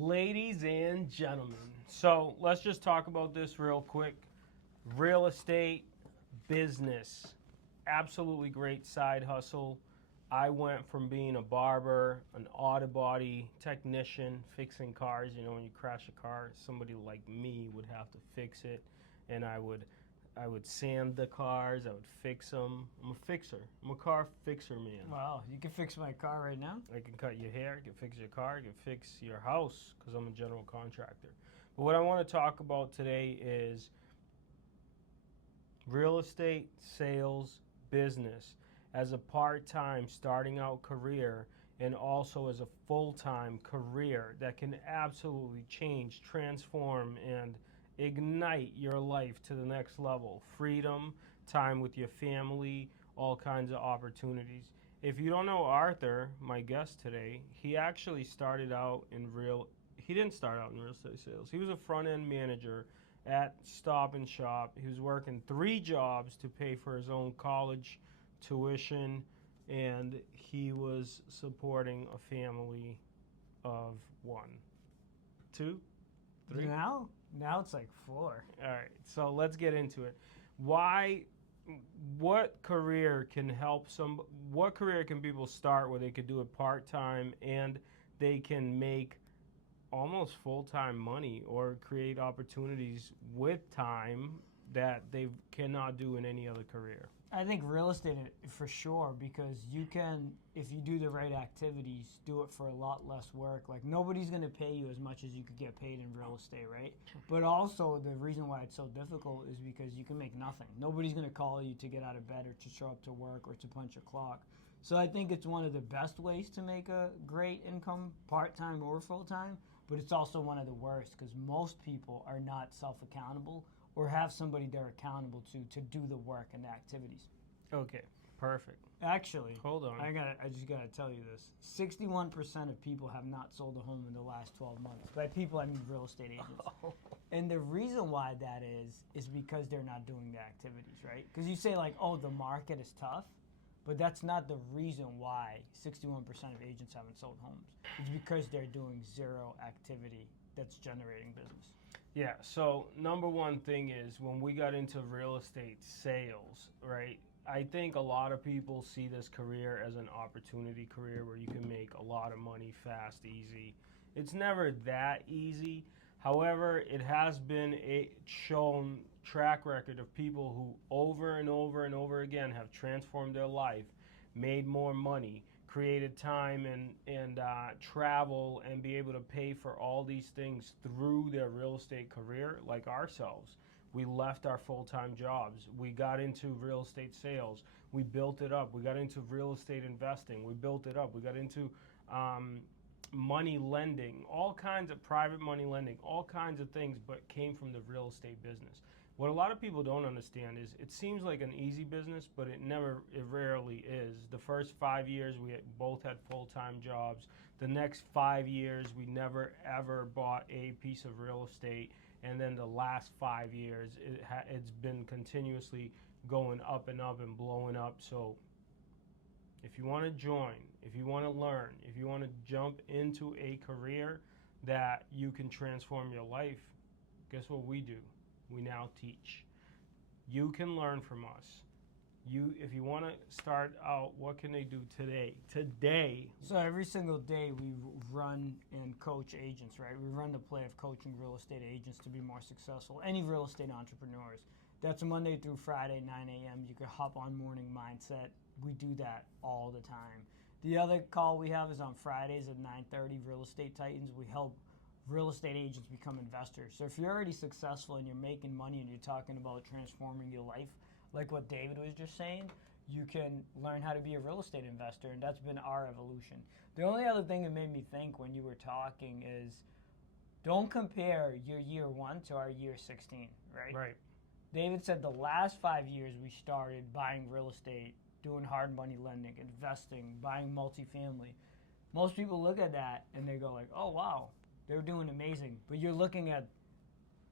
Ladies and gentlemen, so let's just talk about this real quick. Real estate business, absolutely great side hustle. I went from being a barber, an auto body technician, fixing cars. You know, when you crash a car, somebody like me would have to fix it, and I would sand the cars. I would fix them. I'm a fixer. I'm a car fixer, man. Wow, you can fix my car right now? I can cut your hair, I can fix your car, I can fix your house because I'm a general contractor. But what I want to talk about today is real estate, sales, business as a part-time starting out career and also as a full-time career that can absolutely change, transform, and ignite your life to the next level. Freedom, time with your family, all kinds of opportunities. If you don't know Arthur, my guest today, he actually started out in he didn't start out in real estate sales. He was a front-end manager at Stop and Shop. He was working 3 jobs to pay for his own college tuition, and he was supporting a family of 1, 2, 3. Now it's like 4. All right, so let's get into it. What career can what career can people start where they could do it part-time and they can make almost full-time money or create opportunities with time that they cannot do in any other career? I think real estate for sure, because you can, if you do the right activities, do it for a lot less work. Like, nobody's going to pay you as much as you could get paid in real estate, right? But also the reason why it's so difficult is because you can make nothing. Nobody's going to call you to get out of bed or to show up to work or to punch a clock. So I think it's one of the best ways to make a great income, part-time or full-time, but it's also one of the worst because most people are not self-accountable or have somebody they're accountable to do the work and the activities. Okay, perfect. Actually, Hold on. I just gotta tell you this: 61% of people have not sold a home in the last 12 months. By people, I mean real estate agents. And the reason why that is because they're not doing the activities, right? Because you say like, oh, the market is tough, but that's not the reason why 61% of agents haven't sold homes. It's because they're doing zero activity that's generating business. Yeah, so number one thing is when we got into real estate sales, right? I think a lot of people see this career as an opportunity career where you can make a lot of money fast, easy. It's never that easy. However, it has been a shown track record of people who over and over and over again have transformed their life, made more money, created time and travel and be able to pay for all these things through their real estate career, like ourselves. We left our full-time jobs. We got into real estate sales. We built it up. We got into real estate investing. We built it up. We got into money lending, all kinds of private money lending, all kinds of things, but came from the real estate business. What a lot of people don't understand is it seems like an easy business, but it rarely is. The first 5 years, we both had full-time jobs. The next 5 years, we never ever bought a piece of real estate. And then the last 5 years, it's been continuously going up and up and blowing up. So if you want to join, if you want to learn, if you want to jump into a career that you can transform your life, guess what we do? We now teach. You can learn from us. If you want to start out, what can they do today? So every single day we run and coach agents, right? We run the play of coaching real estate agents to be more successful. Any real estate entrepreneurs. That's Monday through Friday, 9 a.m. You can hop on Morning Mindset. We do that all the time. The other call we have is on Fridays at 9:30, Real Estate Titans. We help real estate agents become investors. So if you're already successful and you're making money and you're talking about transforming your life, like what David was just saying, you can learn how to be a real estate investor, and that's been our evolution. The only other thing that made me think when you were talking is don't compare your year 1 to our year 16, right? Right. David said the last 5 years we started buying real estate, doing hard money lending, investing, buying multifamily. Most people look at that and they go like, oh, wow, they're doing amazing. But you're looking at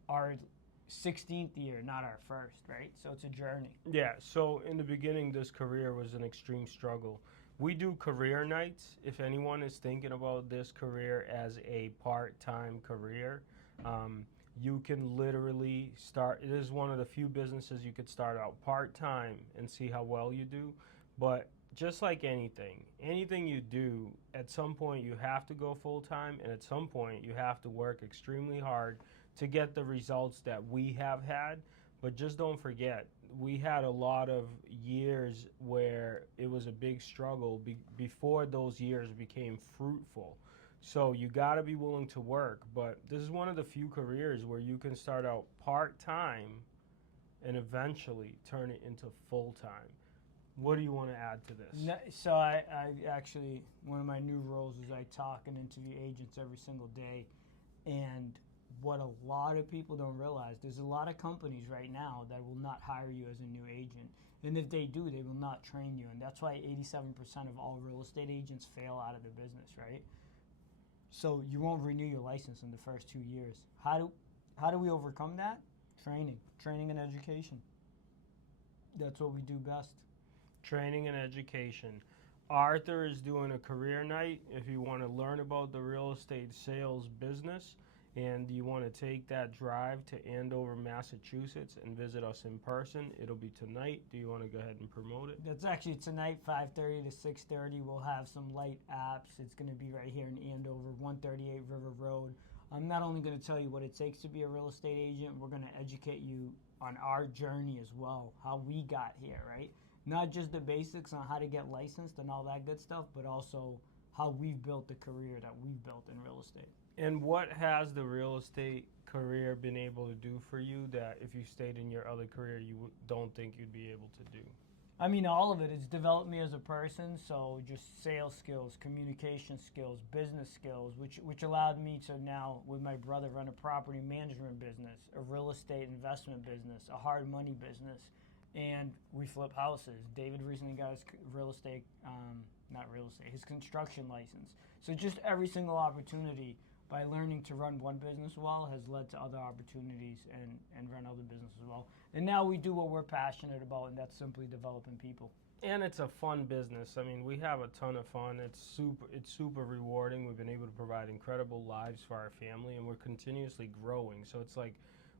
our 16th year, not our first, right? So it's a journey. Yeah, so in the beginning, this career was an extreme struggle. We do career nights. If anyone is thinking about this career as a part-time career, you can literally start. It is one of the few businesses you could start out part-time and see how well you do. But just like anything you do, at some point you have to go full-time, and at some point you have to work extremely hard to get the results that we have had. But just don't forget, we had a lot of years where it was a big struggle before those years became fruitful. So you got to be willing to work. But this is one of the few careers where you can start out part time and eventually turn it into full time. What do you want to add to this? So I actually, one of my new roles is I talk and interview agents every single day. And what a lot of people don't realize, there's a lot of companies right now that will not hire you as a new agent. And if they do, they will not train you. And that's why 87% of all real estate agents fail out of the business, right? So you won't renew your license in the first 2 years. How do we overcome that? Training and education. That's what we do best. Training and education. Arthur is doing a career night. If you want to learn about the real estate sales business and you want to take that drive to Andover, Massachusetts and visit us in person, it'll be tonight. Do you want to go ahead and promote it? That's actually tonight, 5:30 to 6:30. We'll have some light apps. It's going to be right here in Andover, 138 River Road. I'm not only going to tell you what it takes to be a real estate agent, we're going to educate you on our journey as well, how we got here, right? Not just the basics on how to get licensed and all that good stuff, but also how we've built the career that we've built in real estate. And what has the real estate career been able to do for you that if you stayed in your other career, you don't think you'd be able to do? I mean, all of it. It's developed me as a person, so just sales skills, communication skills, business skills, which allowed me to now, with my brother, run a property management business, a real estate investment business, a hard money business, and we flip houses. David recently got his his construction license. So just every single opportunity, by learning to run one business well, has led to other opportunities and run other businesses well. And now we do what we're passionate about, and that's simply developing people. And it's a fun business. I mean, we have a ton of fun. It's super rewarding. We've been able to provide incredible lives for our family, and we're continuously growing. So it's like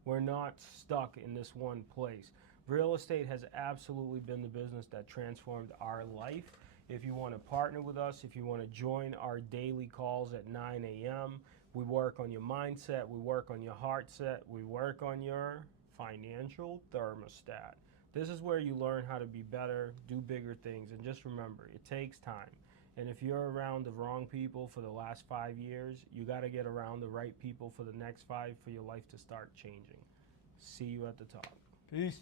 we're not stuck in this one place. Real estate has absolutely been the business that transformed our life. If you want to partner with us, if you want to join our daily calls at 9 a.m., we work on your mindset, we work on your heart set, we work on your financial thermostat. This is where you learn how to be better, do bigger things, and just remember, it takes time. And if you're around the wrong people for the last 5 years, you got to get around the right people for the next 5 for your life to start changing. See you at the top. Peace.